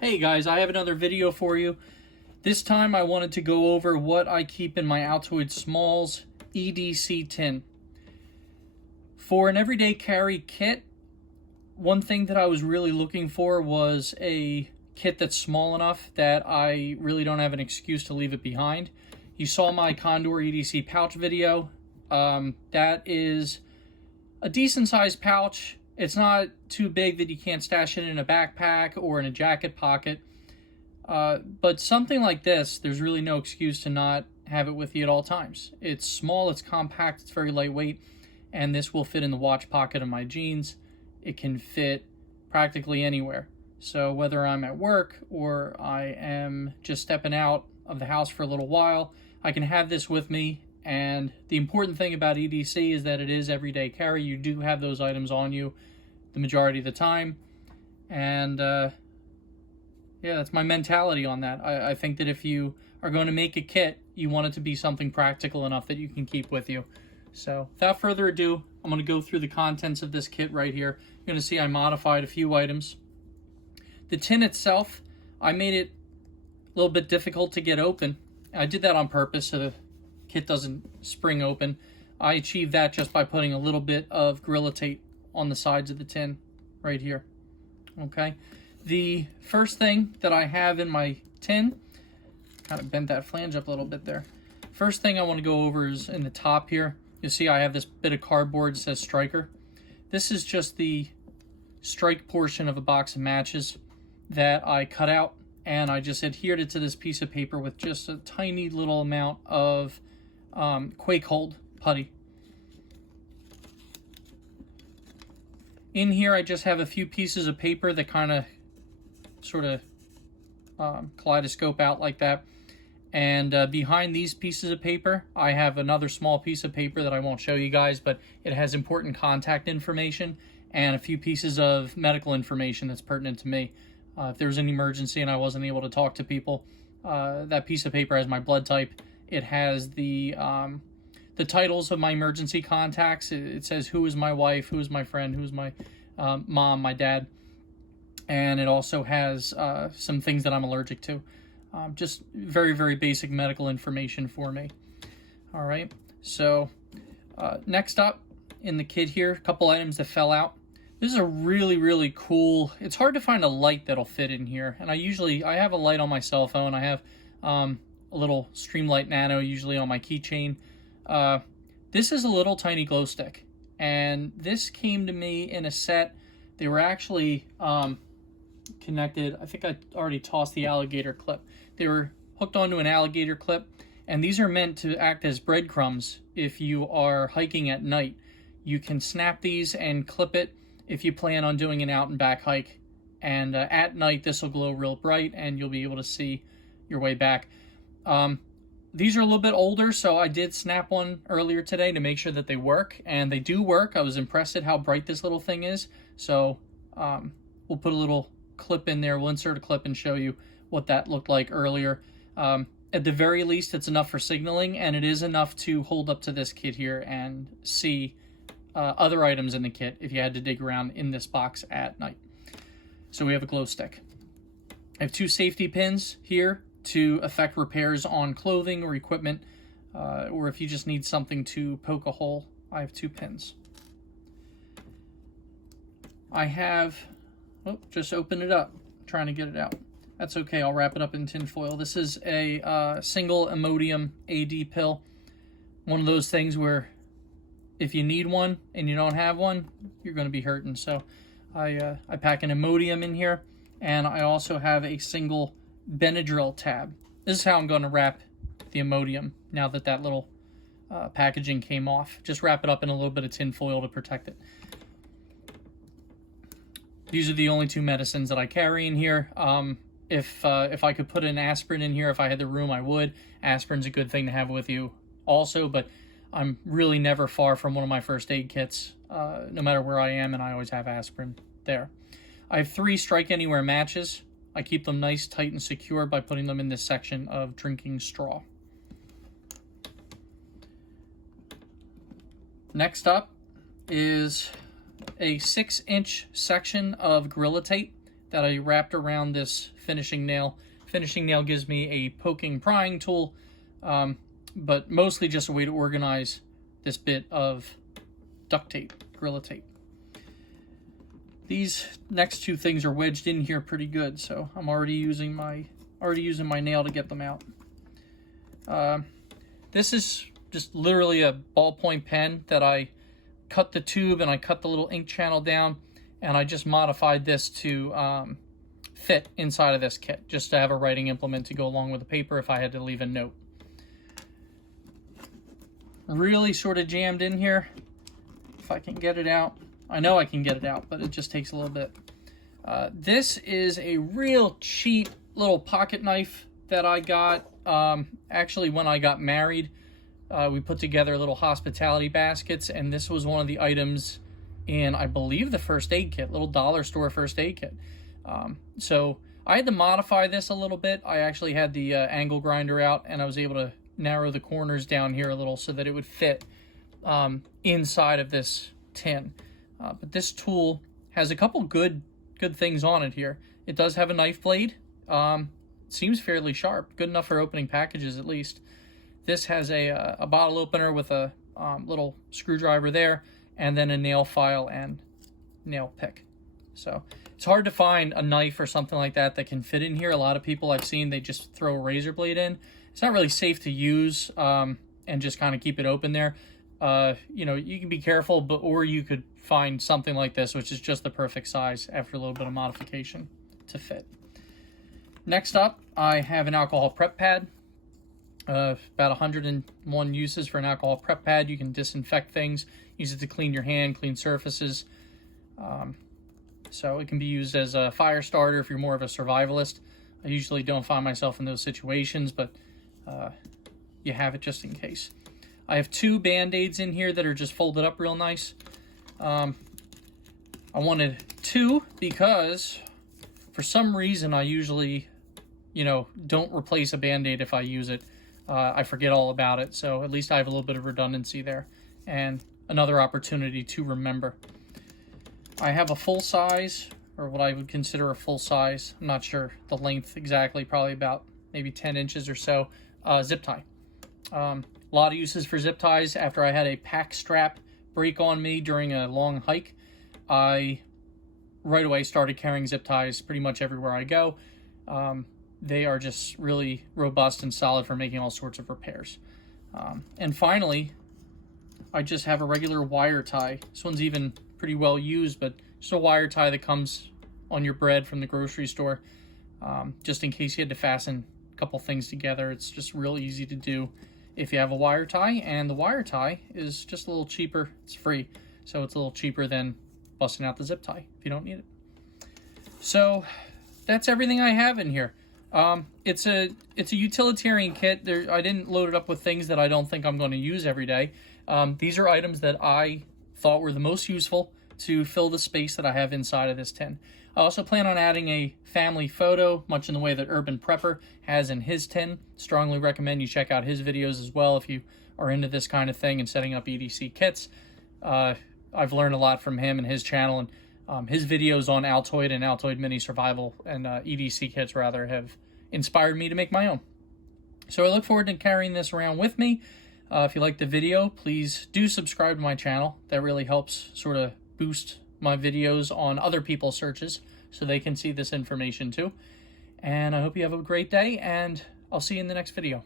Hey guys, I have another video for you. This time I wanted to go over what I keep in my Altoids Smalls EDC Tin. For an everyday carry kit, one thing that I was really looking for was a kit that's small enough that I really don't have an excuse to leave it behind. You saw my Condor EDC pouch video. That is a decent sized pouch. It's not too big that you can't stash it in a backpack or in a jacket pocket. But something like this, there's really no excuse to not have it with you at all times. It's small, it's compact, it's very lightweight, and this will fit in the watch pocket of my jeans. It can fit practically anywhere. So whether I'm at work or I am just stepping out of the house for a little while, I can have this with me. And the important thing about EDC is that it is everyday carry. You do have those items on you the majority of the time. And yeah, that's my mentality on that. I think that if you are going to make a kit, you want it to be something practical enough that you can keep with you. So without further ado, I'm going to go through the contents of this kit right here. You're going to see I modified a few items. The tin itself, I made it a little bit difficult to get open. I did that on purpose so the kit doesn't spring open. I achieved that just by putting a little bit of Gorilla Tape on the sides of the tin right here. Okay. The first thing that I have in my tin, kind of bent that flange up a little bit there. First thing I want to go over is in the top here. You'll see I have this bit of cardboard that says Striker. This is just the strike portion of a box of matches that I cut out, and I just adhered it to this piece of paper with just a tiny little amount of Quake Hold putty. In here I just have a few pieces of paper that kind of sort of kaleidoscope out like that. And behind these pieces of paper, I have another small piece of paper that I won't show you guys, but it has important contact information and a few pieces of medical information that's pertinent to me. If there's an emergency and I wasn't able to talk to people, that piece of paper has my blood type. It has the titles of my emergency contacts. It says who is my wife, who is my friend, who's my mom, my dad. And it also has some things that I'm allergic to. Just very, very basic medical information for me. All right, so next up in the kit here, a couple items that fell out. This is a really, really cool, it's hard to find a light that'll fit in here. And I have a light on my cell phone. I have a little Streamlight Nano usually on my keychain. This is a little tiny glow stick. And this came to me in a set. They were actually connected. I think I already tossed the alligator clip. They were hooked onto an alligator clip, and these are meant to act as breadcrumbs if you are hiking at night. You can snap these and clip it if you plan on doing an out and back hike, and at night this will glow real bright and you'll be able to see your way back. These are a little bit older, so I did snap one earlier today to make sure that they work, and they do work. I was impressed at how bright this little thing is, so we'll put a little clip in there. We'll insert a clip and show you what that looked like earlier. At the very least, it's enough for signaling, and it is enough to hold up to this kit here and see other items in the kit if you had to dig around in this box at night. So we have a glow stick. I have two safety pins here to effect repairs on clothing or equipment, or if you just need something to poke a hole, I have two pins. I have, just opened it up, trying to get it out. That's okay, I'll wrap it up in tin foil. This is a single Imodium AD pill. One of those things where if you need one and you don't have one, you're going to be hurting. So I pack an Imodium in here, and I also have a single Benadryl tab. This is how I'm going to wrap the Imodium now that that little packaging came off. Just wrap it up in a little bit of tin foil to protect it. These are the only two medicines that I carry in here. If I could put an aspirin in here, if I had the room, I would. Aspirin's a good thing to have with you also, but I'm really never far from one of my first aid kits, no matter where I am, and I always have aspirin there. I have 3 Strike Anywhere matches. I keep them nice, tight, and secure by putting them in this section of drinking straw. Next up is a 6-inch section of Gorilla Tape. that I wrapped around this finishing nail. Finishing nail gives me a poking prying tool, but mostly just a way to organize this bit of duct tape, Gorilla Tape. These next two things are wedged in here pretty good, so I'm already using my nail to get them out. This is just literally a ballpoint pen that I cut the tube and I cut the little ink channel down, and I just modified this to fit inside of this kit, just to have a writing implement to go along with the paper if I had to leave a note. Really sort of jammed in here. If I can get it out. I know I can get it out, but it just takes a little bit. This is a real cheap little pocket knife that I got actually when I got married. We put together little hospitality baskets, and this was one of the items in, I believe, the first aid kit, little dollar store first aid kit. So I had to modify this a little bit. I actually had the angle grinder out, and I was able to narrow the corners down here a little so that it would fit inside of this tin. But this tool has a couple good things on it here. It does have a knife blade. Seems fairly sharp, good enough for opening packages at least. This has a bottle opener with a little screwdriver there, and then a nail file and nail pick. So it's hard to find a knife or something like that that can fit in here. A lot of people I've seen, they just throw a razor blade in. It's not really safe to use and just kind of keep it open there. You know, you can be careful, or you could find something like this, which is just the perfect size after a little bit of modification to fit. Next up, I have an alcohol prep pad. About 101 uses for an alcohol prep pad. You can disinfect things, use it to clean your hand, clean surfaces. So it can be used as a fire starter if you're more of a survivalist. I usually don't find myself in those situations, but you have it just in case. I have two Band-Aids in here that are just folded up real nice. I wanted two because for some reason I usually, don't replace a Band-Aid if I use it. I forget all about it, so at least I have a little bit of redundancy there and another opportunity to remember. I have a full size, or what I would consider a full size, I'm not sure the length exactly, probably about maybe 10 inches or so, zip tie. A lot of uses for zip ties. After I had a pack strap break on me during a long hike, I right away started carrying zip ties pretty much everywhere I go. They are just really robust and solid for making all sorts of repairs. And finally, I just have a regular wire tie. This one's even pretty well used, but just a wire tie that comes on your bread from the grocery store, just in case you had to fasten a couple things together. It's just real easy to do if you have a wire tie, and the wire tie is just a little cheaper. It's free, so it's a little cheaper than busting out the zip tie if you don't need it. So that's everything I have in here. It's a utilitarian kit. I didn't load it up with things that I don't think I'm going to use every day. These are items that I thought were the most useful to fill the space that I have inside of this tin. I also plan on adding a family photo, much in the way that Urban Prepper has in his tin. Strongly recommend you check out his videos as well if you are into this kind of thing and setting up EDC kits. I've learned a lot from him and his channel, and his videos on Altoid and Altoid Mini Survival and EDC kits rather have inspired me to make my own. So I look forward to carrying this around with me. If you liked the video, please do subscribe to my channel. That really helps sort of boost my videos on other people's searches so they can see this information too. And I hope you have a great day, and I'll see you in the next video.